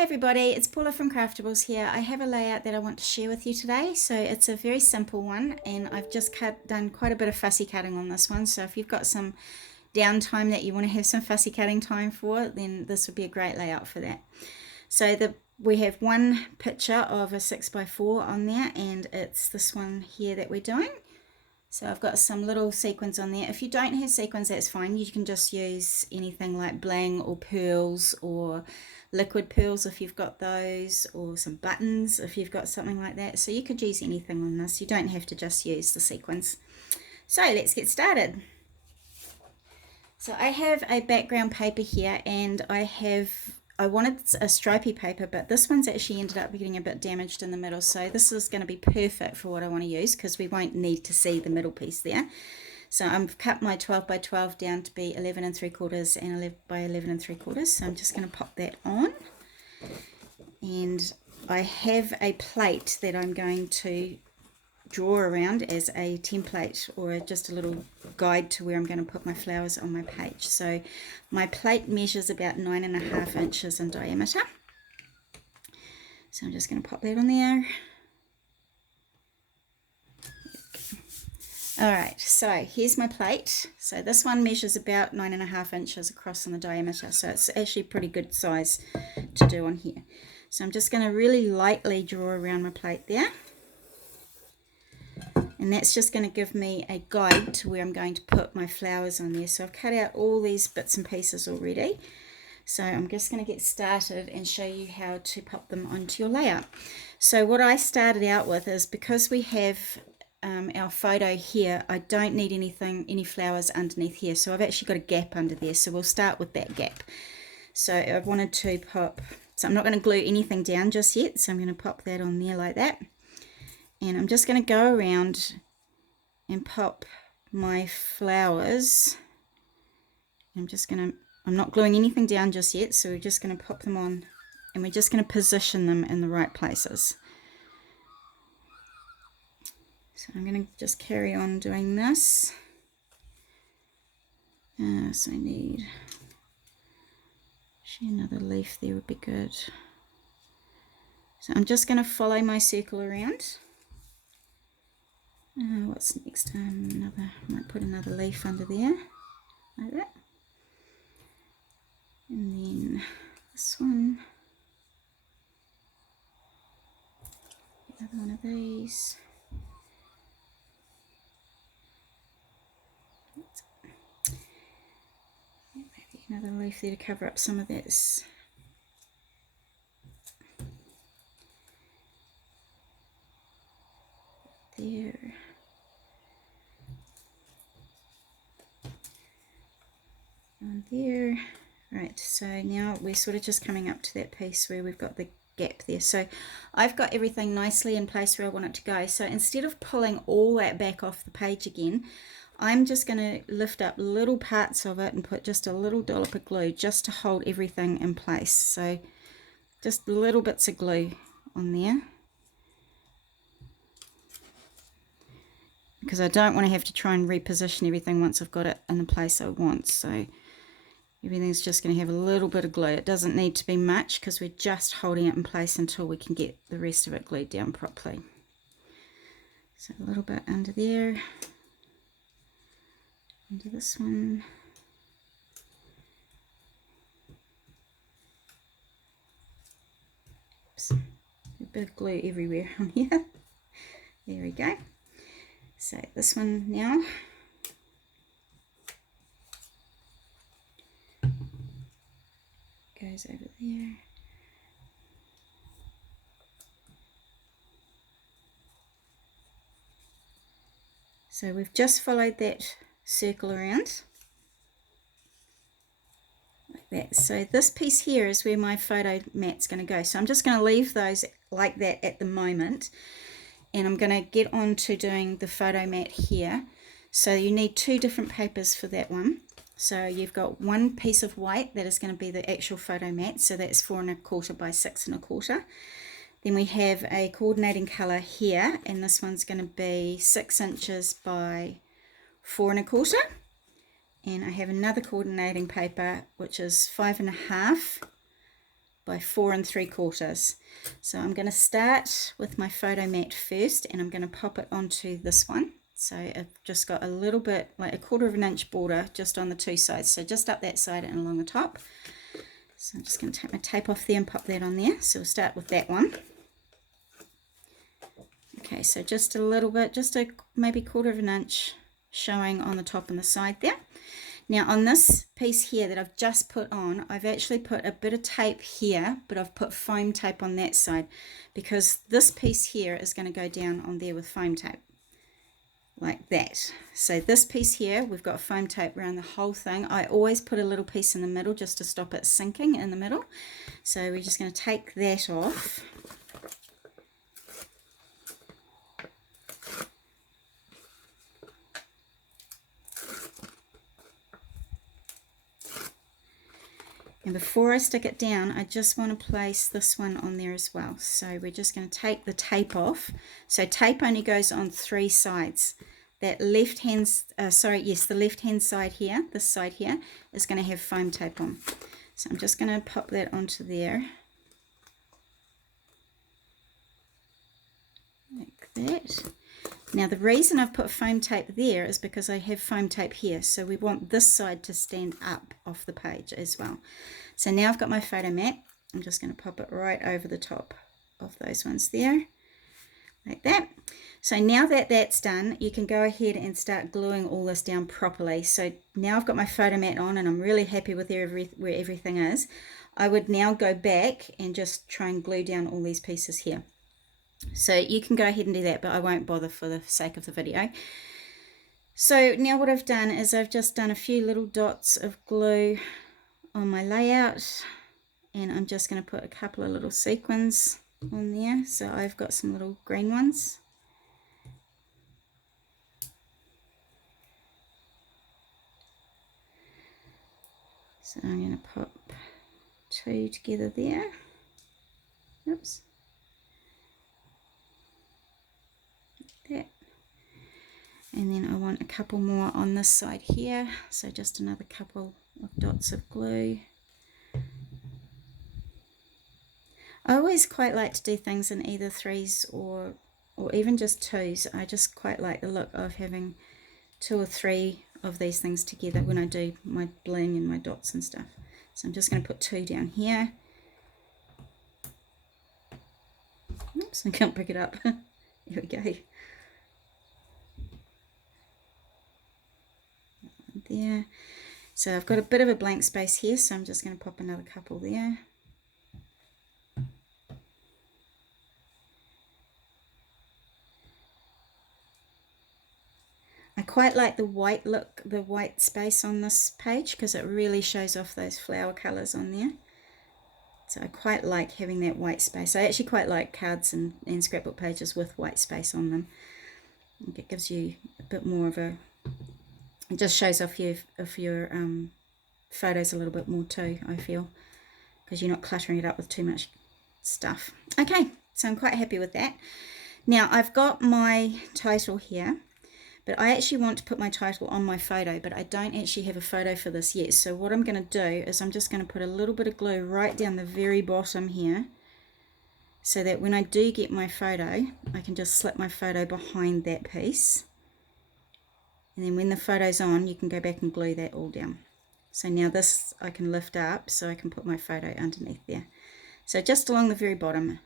Hi everybody, it's Paula from Craftables here. I have a layout that I want to share with you today. So it's a very simple one and I've just done quite a bit of fussy cutting on this one. So if you've got some downtime that you want to have some fussy cutting time for, then this would be a great layout for that. So we have one picture of a 6x4 on there and it's this one here that we're doing. So I've got some little sequins on there. If you don't have sequins, that's fine. You can just use anything like bling or pearls or liquid pearls if you've got those, or some buttons if you've got something like that. So you could use anything on this. You don't have to just use the sequins. So let's get started. So I have a background paper here and I wanted a stripy paper, but this one's actually ended up getting a bit damaged in the middle. So this is going to be perfect for what I want to use because we won't need to see the middle piece there. So I've cut my 12 by 12 down to be 11 3/4 and 11 by 11 3/4. So I'm just going to pop that on. And I have a plate that I'm going to draw around as a template or just a little guide to where I'm going to put my flowers on my page. So my plate measures about 9.5 inches in diameter. So I'm just going to pop that on there. Alright, so here's my plate. So this one measures about 9.5 inches across in the diameter. So it's actually pretty good size to do on here. So I'm just going to really lightly draw around my plate there. And that's just going to give me a guide to where I'm going to put my flowers on there. So I've cut out all these bits and pieces already. So I'm just going to get started and show you how to pop them onto your layout. So what I started out with is, because we have our photo here, I don't need any flowers underneath here. So I've actually got a gap under there. So we'll start with that gap. So I wanted to pop, so I'm not going to glue anything down just yet. So I'm going to pop that on there like that. And I'm just going to go around and pop my flowers. I'm not gluing anything down just yet, so we're just going to pop them on and we're just going to position them in the right places. So I'm going to just carry on doing this. So I need another leaf there would be good. So I'm just going to follow my circle around. What's next? I might put another leaf under there, like that. And then this one. Another one of these. Maybe another leaf there to cover up some of this. There. On there. Right, so now we're sort of just coming up to that piece where we've got the gap there. So I've got everything nicely in place where I want it to go. So instead of pulling all that back off the page again, I'm just going to lift up little parts of it and put just a little dollop of glue just to hold everything in place. So just little bits of glue on there, because I don't want to have to try and reposition everything once I've got it in the place I want. So everything's just going to have a little bit of glue. It doesn't need to be much because we're just holding it in place until we can get the rest of it glued down properly. So a little bit under there, under this one. Oops. A bit of glue everywhere on here. There we go. So this one now. Goes over there. So we've just followed that circle around like that. So this piece here is where my photo mat's going to go. So I'm just going to leave those like that at the moment, and I'm going to get on to doing the photo mat here. So you need two different papers for that one. So you've got one piece of white that is going to be the actual photo mat, so that's 4 1/4 by 6 1/4. Then we have a coordinating colour here, and this one's going to be 6 inches by 4 1/4. And I have another coordinating paper which is 5 1/2 by 4 3/4. So I'm going to start with my photo mat first, and I'm going to pop it onto this one. So I've just got a little bit, like a 1/4 of an inch border just on the two sides, so just up that side and along the top. So I'm just going to take my tape off there and pop that on there. So we'll start with that one. Okay, so just a little bit, just a maybe 1/4 of an inch showing on the top and the side there. Now on this piece here that I've just put on, I've actually put a bit of tape here, but I've put foam tape on that side because this piece here is going to go down on there with foam tape, like that. So this piece here, we've got foam tape around the whole thing. I always put a little piece in the middle just to stop it sinking in the middle. So we're just going to take that off. And before I stick it down, I just want to place this one on there as well. So we're just going to take the tape off. So tape only goes on 3 sides. That left hand, the left hand side here, this side here, is going to have foam tape on. So I'm just going to pop that onto there. Like that. Now the reason I've put foam tape there is because I have foam tape here, so we want this side to stand up off the page as well. So now I've got my photo mat. I'm just going to pop it right over the top of those ones there, like that. So now that that's done, you can go ahead and start gluing all this down properly. So now I've got my photo mat on and I'm really happy with where everything is. I would now go back and just try and glue down all these pieces here. So you can go ahead and do that, but I won't bother for the sake of the video. So now what I've done is I've just done a few little dots of glue on my layout, and I'm just going to put a couple of little sequins on there. So I've got some little green ones. So I'm going to pop 2 together there. Oops. That. And then I want a couple more on this side here, so just another couple of dots of glue. I always quite like to do things in either 3s or even just 2s. I just quite like the look of having 2 or 3 of these things together when I do my bling and my dots and stuff. So I'm just going to put 2 down here. Oops, I can't pick it up. Here we go. There. So I've got a bit of a blank space here, so I'm just going to pop another couple there. I quite like the white look, the white space on this page, because it really shows off those flower colours on there. So I quite like having that white space. I actually quite like cards and scrapbook pages with white space on them. I think it gives you a bit more of a, it just shows off your photos a little bit more too, I feel, because you're not cluttering it up with too much stuff. Okay, so I'm quite happy with that. Now I've got my title here, but I actually want to put my title on my photo, but I don't actually have a photo for this yet. So what I'm going to do is I'm just going to put a little bit of glue right down the very bottom here, so that when I do get my photo, I can just slip my photo behind that piece. And then when the photo's on, you can go back and glue that all down. So now this I can lift up so I can put my photo underneath there. So just along the very bottom.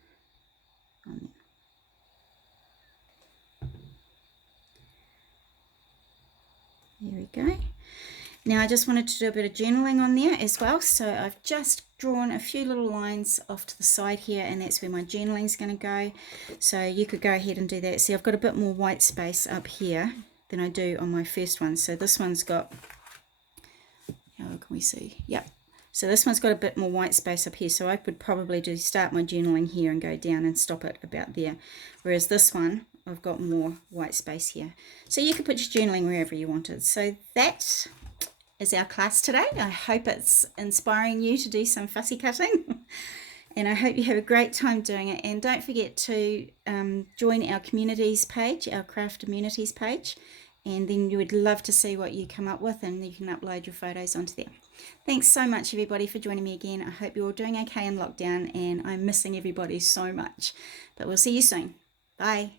There we go. Now I just wanted to do a bit of journaling on there as well. So I've just drawn a few little lines off to the side here, and that's where my journaling is going to go. So you could go ahead and do that. See, I've got a bit more white space up here than I do on my first one. So this one's got, how can we see? Yep. So this one's got a bit more white space up here. So I would probably start my journaling here and go down and stop it about there. Whereas this one, I've got more white space here. So you can put your journaling wherever you wanted. So that is our class today. I hope it's inspiring you to do some fussy cutting. And I hope you have a great time doing it. And don't forget to join our communities page, our craft communities page. and then you would love to see what you come up with, and you can upload your photos onto there. Thanks so much, everybody, for joining me again. I hope you're all doing okay in lockdown, and I'm missing everybody so much. But we'll see you soon. Bye.